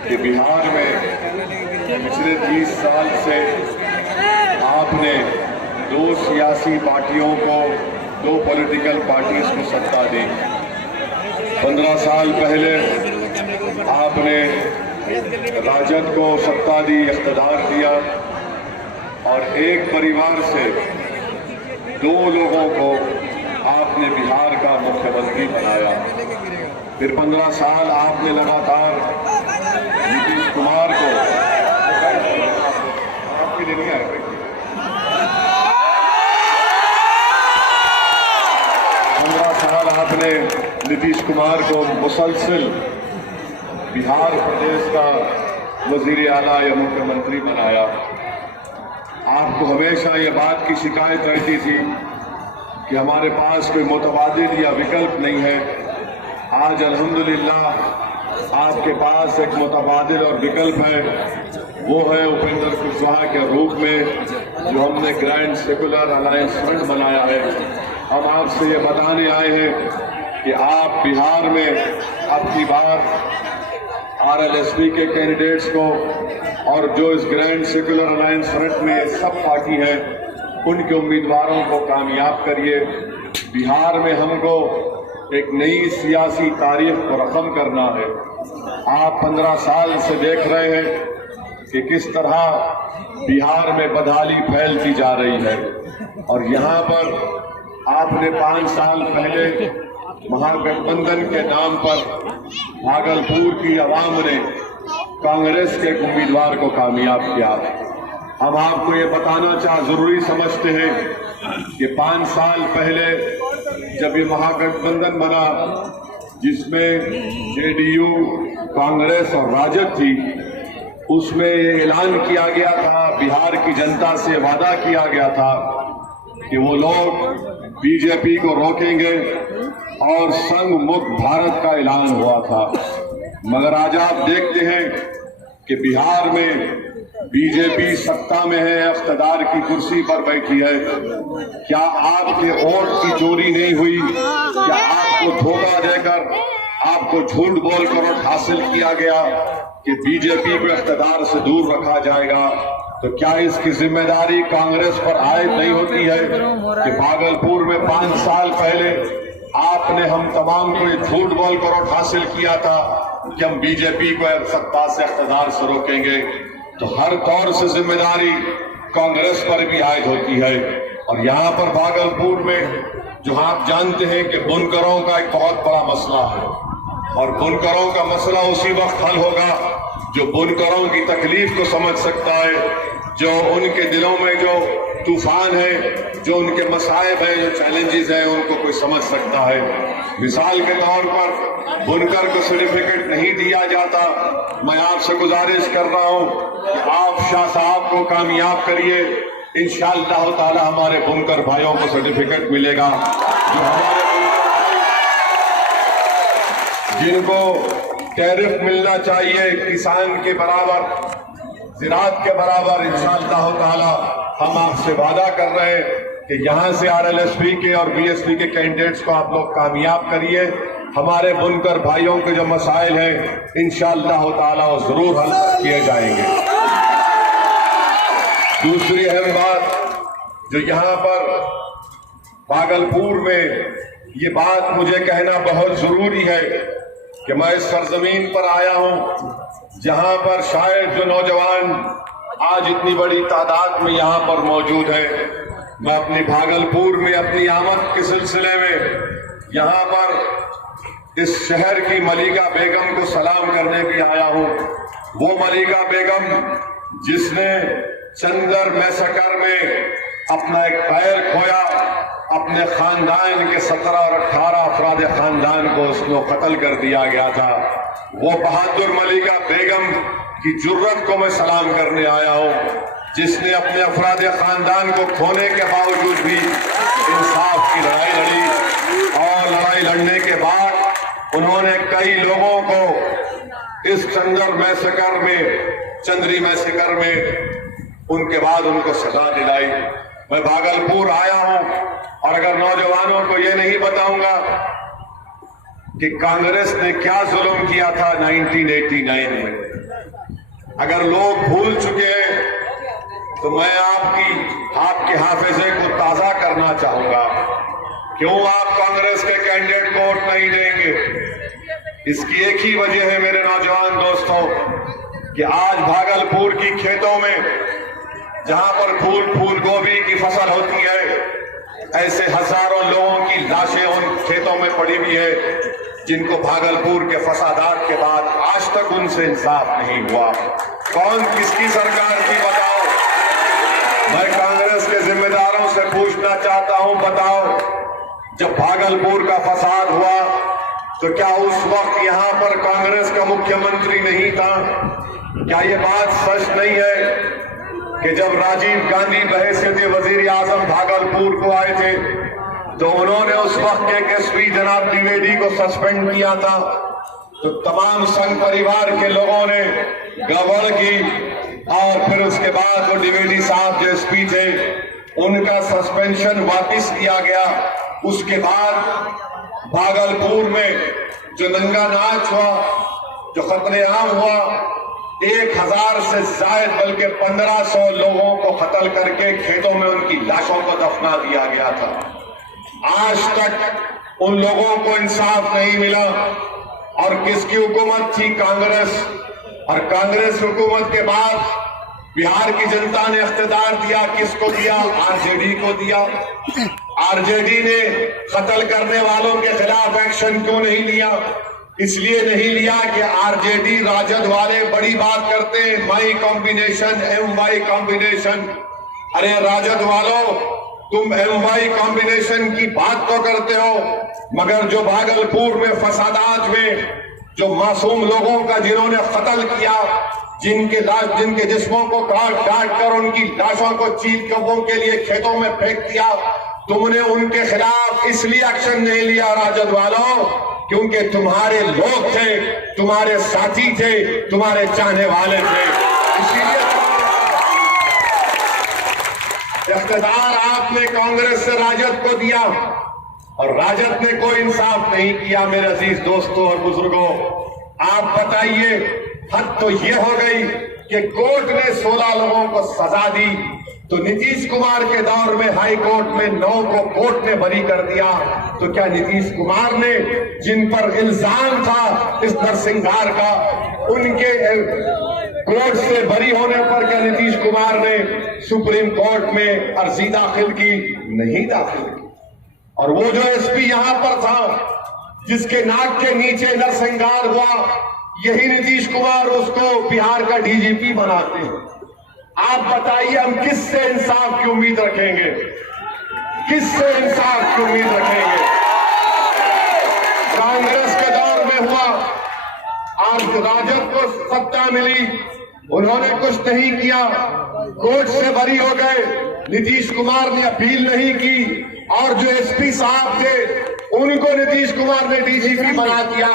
कि बिहार में पिछले 30 साल से आपने दो सियासी पार्टियों को, दो पॉलिटिकल पार्टीज को सत्ता दी। 15 साल पहले आपने राजद को सत्ता दी, इख्तियार दिया और एक परिवार से दो लोगों को आपने बिहार का मुख्यमंत्री बनाया। फिर 15 साल आपने लगातार नीतीश कुमार को, आपके लिए नहीं आया, 15 साल आपने नीतीश कुमार को मुसलसल बिहार प्रदेश का वजीर आला या मुख्यमंत्री बनाया। आपको हमेशा ये बात की शिकायत रहती थी कि हमारे पास कोई मुतबादिल या विकल्प नहीं है। आज अल्हम्दुलिल्लाह आपके पास एक मुतबादिल और विकल्प है, वो है उपेंद्र कुशवाहा के रूप में जो हमने ग्रैंड सेकुलर अलायंस फ्रंट बनाया है। हम आपसे ये बताने आए हैं कि आप बिहार में अब की बार RLSP के कैंडिडेट्स को और जो इस ग्रैंड सेकुलर अलायंस फ्रंट में सब पार्टी है उनके उम्मीदवारों को कामयाब करिए। बिहार में हमको एक नई सियासी तारीख को रकम करना है। आप 15 साल से देख रहे हैं कि किस तरह बिहार में बदहाली फैलती जा रही है और यहाँ पर आपने 5 साल पहले महागठबंधन के नाम पर भागलपुर की आवाम ने कांग्रेस के एक उम्मीदवार को कामयाब किया। हम आपको ये बताना जरूरी समझते हैं कि 5 साल पहले जब ये महागठबंधन बना जिसमें JDU, कांग्रेस और राजद थी, उसमें ये ऐलान किया गया था, बिहार की जनता से वादा किया गया था कि वो लोग BJP को रोकेंगे और संघ मुक्त भारत का ऐलान हुआ था। मगर आज आप देखते हैं कि बिहार में BJP सत्ता में है, इख्तियार की कुर्सी पर बैठी है। क्या आपके वोट की चोरी नहीं हुई? क्या आपको धोखा देकर, आपको झूठ बोलकर वोट हासिल किया गया कि BJP को इख्तियार से दूर रखा जाएगा? तो क्या इसकी जिम्मेदारी कांग्रेस पर आयद नहीं होती है कि भागलपुर में 5 साल पहले आपने हम तमाम को झूठ बोलकर वोट हासिल किया था कि हम BJP को सत्ता से इख्तियार से रोकेंगे? तो हर तौर से जिम्मेदारी कांग्रेस पर भी आयद होती है। और यहाँ पर भागलपुर में जो आप जानते हैं कि बुनकरों का एक बहुत बड़ा मसला है और बुनकरों का मसला उसी वक्त हल होगा जो बुनकरों की तकलीफ को समझ सकता है, जो उनके दिलों में जो तूफान है, जो उनके मसाइब है, जो चैलेंजेस हैं, उनको कोई समझ सकता है। मिसाल के तौर पर बुनकर को सर्टिफिकेट नहीं दिया जाता। मैं आपसे गुजारिश कर रहा हूं कि आप शाह साहब को कामयाब करिए, इंशाअल्लाह ताला हमारे बुनकर भाइयों को सर्टिफिकेट मिलेगा। जो हमारे जिनको टैरिफ मिलना चाहिए किसान के बराबर, ज़राअत के बराबर, इंशाअल्लाह ताला हम आपसे वादा कर रहे हैं कि यहाँ से RLSP के और BSP के कैंडिडेट्स को आप लोग कामयाब करिए। हमारे बुनकर भाइयों के जो मसाइल हैं इंशाअल्लाह ताला वो जरूर हल किए जाएंगे। दूसरी अहम बात जो यहाँ पर भागलपुर में ये बात मुझे कहना बहुत जरूरी है कि मैं इस सरजमीन पर आया हूँ जहाँ पर शायद जो नौजवान आज इतनी बड़ी तादाद में यहाँ पर मौजूद है। मैं अपनी भागलपुर में अपनी आमद के सिलसिले में यहाँ पर इस शहर की मलिका बेगम को सलाम करने भी आया हूँ। वो मलिका बेगम जिसने चंदर मैसेकर में अपना एक पैर खोया, अपने खानदान के 17 और 18 अफराद खानदान को उसको कत्ल कर दिया गया था। वो बहादुर मलिका बेगम की जुर्रत को मैं सलाम करने आया हूँ, जिसने अपने अफराद खानदान को खोने के बावजूद भी इंसाफ की लड़ाई लड़ी और लड़ाई लड़ने के बाद उन्होंने कई लोगों को इस चंद्री मैसेकर में उनके बाद उनको सजा दिलाई। मैं भागलपुर आया हूं और अगर नौजवानों को ये नहीं बताऊंगा कि कांग्रेस ने क्या जुल्म किया था 1989 में, अगर लोग भूल चुके हैं तो मैं आपके हाफिजे को ताजा करना चाहूंगा। क्यों आप कांग्रेस के कैंडिडेट को वोट नहीं देंगे? इसकी एक ही वजह है मेरे नौजवान दोस्तों कि आज भागलपुर की खेतों में जहां पर फूल गोभी की फसल होती है, ऐसे हजारों लोगों की लाशें उन खेतों में पड़ी हुई है जिनको भागलपुर के फसादात के बाद आज तक उनसे इंसाफ नहीं हुआ। कौन किसकी सरकार थी बताओ? मैं कांग्रेस के जिम्मेदारों से पूछना चाहता हूं, बताओ जब भागलपुर का फसाद हुआ तो क्या उस वक्त यहां पर कांग्रेस का मुख्यमंत्री नहीं था? क्या ये बात सच नहीं है कि जब राजीव गांधी बहैसियत वजीर आजम भागलपुर को आए थे तो उन्होंने उस वक्त एक एसपी जनाब द्विवेदी को सस्पेंड किया था, तो तमाम संघ परिवार के लोगों ने गड़बड़ की और फिर उसके बाद वो द्विवेदी साहब जो एसपी थे उनका सस्पेंशन वापस किया गया। उसके बाद भागलपुर में जो दंगा नाच हुआ, जो कत्लेआम हुआ, 1000 से ज्यादा बल्कि 1500 लोगों को कत्ल करके खेतों में उनकी लाशों को दफना दिया गया था। आज तक उन लोगों को इंसाफ नहीं मिला। और किसकी हुकूमत थी? कांग्रेस। और कांग्रेस हुकूमत के बाद बिहार की जनता ने इख्तियार दिया, किसको दिया? आरजेडी को दिया। आरजेडी ने कत्ल करने वालों के खिलाफ एक्शन क्यों नहीं लिया? इसलिए नहीं लिया कि आरजेडी राजद वाले बड़ी बात करते हैं, माई कॉम्बिनेशन, MY कॉम्बिनेशन। अरे राजद वालों, तुम MY कॉम्बिनेशन की बात तो करते हो, मगर जो भागलपुर में फसादात में जो मासूम लोगों का जिन्होंने कत्ल किया, जिनके जिस्मों को काट कर उनकी लाशों को चील कब्बों के लिए खेतों में फेंक दिया, तुमने उनके खिलाफ इसलिए एक्शन नहीं लिया राजद वालों क्योंकि तुम्हारे लोग थे, तुम्हारे साथी थे, तुम्हारे चाहने वाले थे। इसीलिए इख्तियार आपने कांग्रेस से राजद को दिया और राजद ने कोई इंसाफ नहीं किया। मेरे अजीज दोस्तों और बुजुर्गों, आप बताइए, हद तो ये हो गई कि कोर्ट ने 16 लोगों को सजा दी, तो नीतीश कुमार के दौर में हाई कोर्ट में 9 को कोर्ट ने बरी कर दिया। तो क्या नीतीश कुमार ने, जिन पर इल्जाम था इस नरसिंहार का, उनके कोर्ट से बरी होने पर क्या नीतीश कुमार ने सुप्रीम कोर्ट में अर्जी दाखिल की? नहीं दाखिल की। और वो जो एसपी यहां पर था, जिसके नाक के नीचे नरसिंहार हुआ, यही नीतीश कुमार उसको बिहार का डीजीपी बनाते हैं। आप बताइए, हम किससे इंसाफ की उम्मीद रखेंगे? किससे इंसाफ की उम्मीद रखेंगे? कांग्रेस के दौर में हुआ, आज राजद को सत्ता मिली, उन्होंने कुछ नहीं किया, कोर्ट से बरी हो गए, नीतीश कुमार ने अपील नहीं की, और जो एसपी साहब थे उनको नीतीश कुमार ने डीजीपी बना दिया।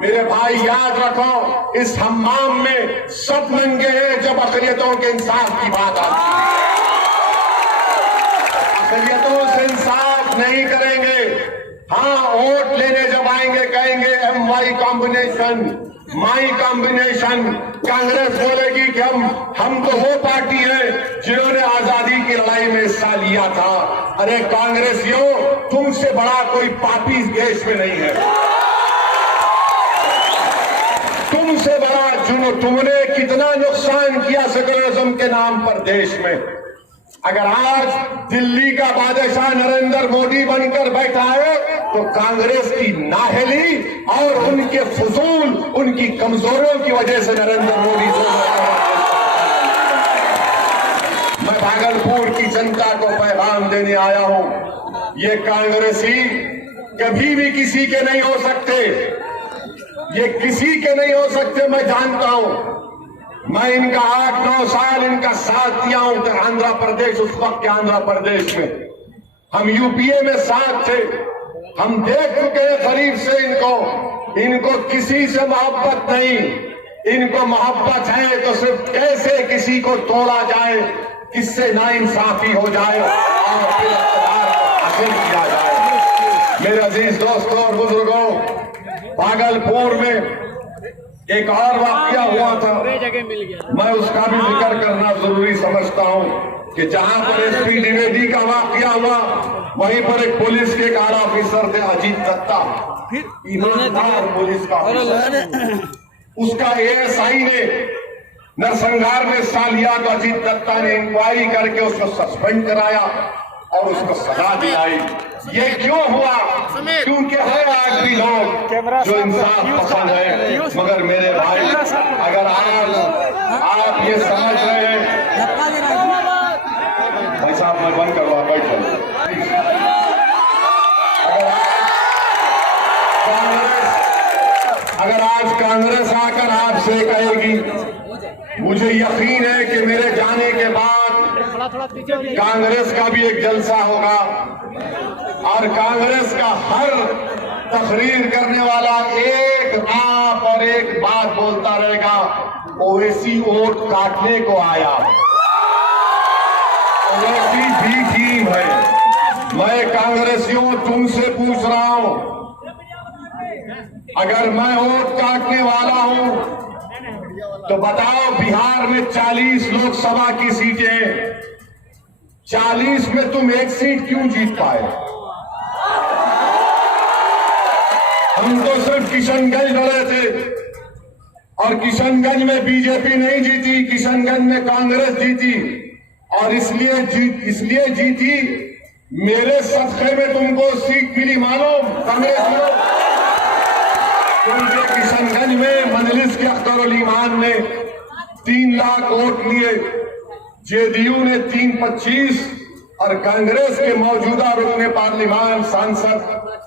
मेरे भाई याद रखो, इस हम्माम में सब नंगे हैं जब अक़लियतों के इंसाफ की बात आती है। अक़लियतों से इंसाफ नहीं करेंगे। हाँ, वोट लेने जब आएंगे कहेंगे MY combination, my combination. Congress बोलेगी कि हम तो वो पार्टी है जिन्होंने आजादी की लड़ाई में हिस्सा लिया था। अरे कांग्रेसियों, तुमसे बड़ा कोई पापी इस देश में नहीं है। तुमसे बड़ा तुमने कितना नुकसान किया सेकुलरिज्म के नाम पर देश में। अगर आज दिल्ली का बादशाह नरेंद्र मोदी बनकर बैठा है तो कांग्रेस की नाहली और उनके फजूल, उनकी कमजोरियों की वजह से नरेंद्र मोदी। मैं भागलपुर की जनता को पैगाम देने आया हूं, ये कांग्रेसी कभी भी किसी के नहीं हो सकते, ये किसी के नहीं हो सकते। मैं जानता हूं, मैं इनका 8-9 साल इनका साथ दिया हूं। तो आंध्र प्रदेश, उस वक्त के आंध्र प्रदेश में हम यूपीए में साथ थे, हम देख चुके हैं करीब से इनको किसी से मोहब्बत नहीं। इनको मोहब्बत है तो सिर्फ कैसे किसी को तोड़ा जाए, किससे नाइंसाफी हो जाए और फिर हासिल किया जाए। मेरे अजीज दोस्तों और बुजुर्गों, भागलपुर में एक और वाकया हुआ था, मैं उसका भी जिक्र करना जरूरी समझता हूं कि जहां पर एसपी द्विवेदी का वाकया हुआ, वहीं पर एक पुलिस के एक आला ऑफिसर थे अजीत दत्ता, ईमानदार पुलिस का ऑफिसर। उसका एएसआई ने नरसंहार में हिस्सा लिया तो अजीत दत्ता ने इंक्वायरी करके उसको सस्पेंड कराया और उसको सजा दिलाई। ये क्यों हुआ? क्योंकि है आज भी लोग जो इंसाफ पसंद है। मगर मेरे भाई, अगर आप ये समझ रहे हैं, भाई साहब मैं बंद करवा बैठ, अगर आज कांग्रेस आकर आपसे कहेगी, मुझे यकीन है कि मेरे जाने के बाद कांग्रेस का भी एक जलसा होगा और कांग्रेस का हर तकरीर करने वाला एक आप और एक बात बोलता रहेगा, ओवैसी वोट काटने को आया, ओवैसी भी टीम है। मैं कांग्रेसियों तुमसे पूछ रहा हूं, अगर मैं वोट काटने वाला हूं तो बताओ, बिहार में 40 लोकसभा की सीटें, 40 में तुम एक सीट क्यों जीत पाए? हम तो सिर्फ किशनगंज लड़े थे और किशनगंज में बीजेपी नहीं जीती, किशनगंज में कांग्रेस जीती। और इसलिए जीती, मेरे सदक़े में तुमको सीट मिली मालूम कांग्रेस में, क्योंकि किशनगंज में मजलिस के अख्तर उल ईमान ने 3 लाख वोट लिए, जेडीयू ने 325 और कांग्रेस के मौजूदा रुकने पार्लिमान सांसद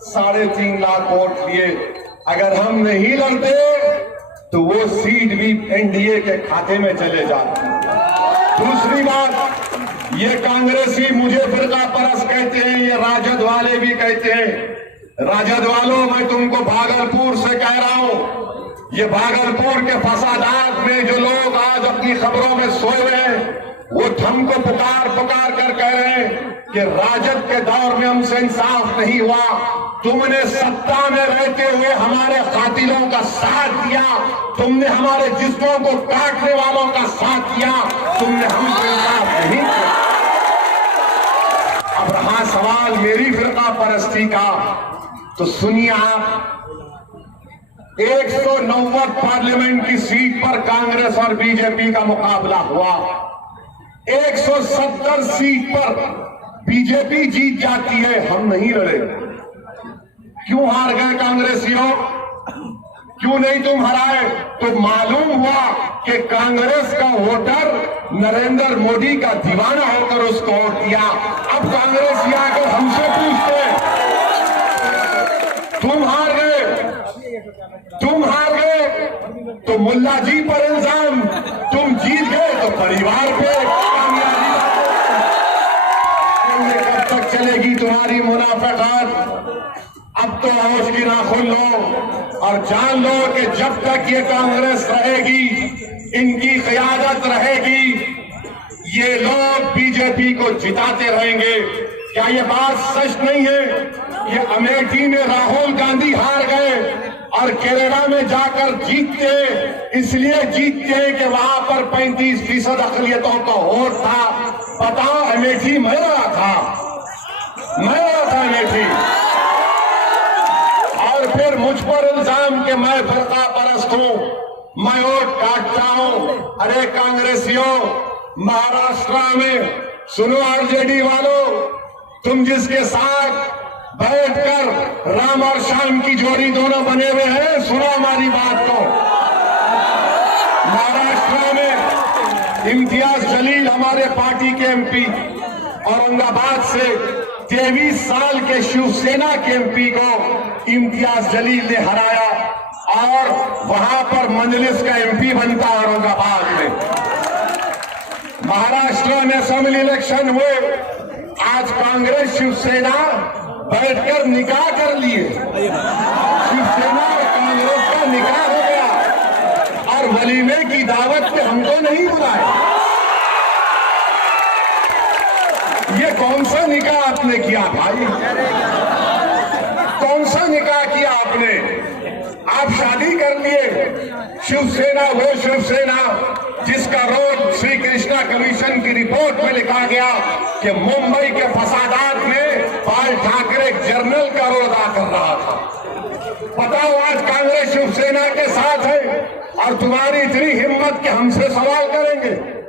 3.5 लाख वोट लिए। अगर हम नहीं लड़ते तो वो सीट भी एनडीए के खाते में चले जाते। दूसरी बात, ये कांग्रेसी मुझे फिरका परस्त कहते हैं, ये राजद वाले भी कहते हैं। राजद वालों, मैं तुमको भागलपुर से कह रहा हूं, ये भागलपुर के फसादात में जो लोग आज अपनी खबरों में सोए हुए हैं, वो हमको पुकार कर कह रहे हैं कि राजद के दौर में हमसे इंसाफ नहीं हुआ, तुमने सत्ता में रहते हुए हमारे कातिलों का साथ दिया, तुमने हमारे जिस्मों को काटने वालों का साथ दिया, तुमने हमसे इंसाफ नहीं किया। अब रहा सवाल मेरी फिरका परस्ती का, तो सुनिए आप, 190 पार्लियामेंट की सीट पर कांग्रेस और बीजेपी का मुकाबला हुआ। 170 सीट पर बीजेपी जीत जाती है, हम नहीं लड़े। क्यों हार गए कांग्रेसियों? क्यों नहीं तुम हराए? तो मालूम हुआ कि कांग्रेस का वोटर नरेंद्र मोदी का दीवाना होकर उसको वोट दिया। अब कांग्रेसी आकर हमसे पूछते हैं, तुम हार गए तो मुल्ला जी पर इल्जाम, तुम जीत गए तो परिवार पे कामयाबी। कब तक चलेगी तुम्हारी मुनाफिकात? अब तो होश की नाखुन लो और जान लो कि जब तक ये कांग्रेस रहेगी, इनकी क़यादत रहेगी, ये लोग बीजेपी को जिताते रहेंगे। क्या ये बात सच नहीं है? ये अमेठी में राहुल गांधी हार गए और केरला में जाकर जीतते, इसलिए जीतते हैं कि वहां पर 35% अक़लियतों का वोट था। बताओ, अमेठी मैं रहा था अमेठी, और फिर मुझ पर इल्जाम कि मैं फिरका परस्त हूं, मैं वोट काटता हूं। अरे कांग्रेसियों, महाराष्ट्र में सुनो, आरजेडी वालों, तुम जिसके साथ बैठकर राम और श्याम की जोड़ी दोनों बने हुए हैं, सुनो हमारी बात को। महाराष्ट्र में इम्तियाज जलील हमारे पार्टी के एमपी, औरंगाबाद से 23 साल के शिवसेना के एमपी को इम्तियाज जलील ने हराया और वहां पर मजलिस का एमपी बनता औरंगाबाद में। महाराष्ट्र में असेंबली इलेक्शन हुए, आज कांग्रेस शिवसेना बैठकर निकाह कर लिए, शिवसेना और कांग्रेस का निकाह हो गया और वलीमे की दावत पे हमको नहीं बुलाया। ये कौन सा निकाह आपने किया भाई? कौन सा निकाह किया आपने? आप शादी कर लिए। शिवसेना वो शिवसेना जिसका रोल श्री कृष्णा कमीशन की रिपोर्ट में लिखा गया कि मुंबई के फसादात में बाल ठाकरे एक जनरल का रोल अदा कर रहा था। बताओ आज कांग्रेस शिवसेना के साथ है और तुम्हारी इतनी हिम्मत कि हमसे सवाल करेंगे।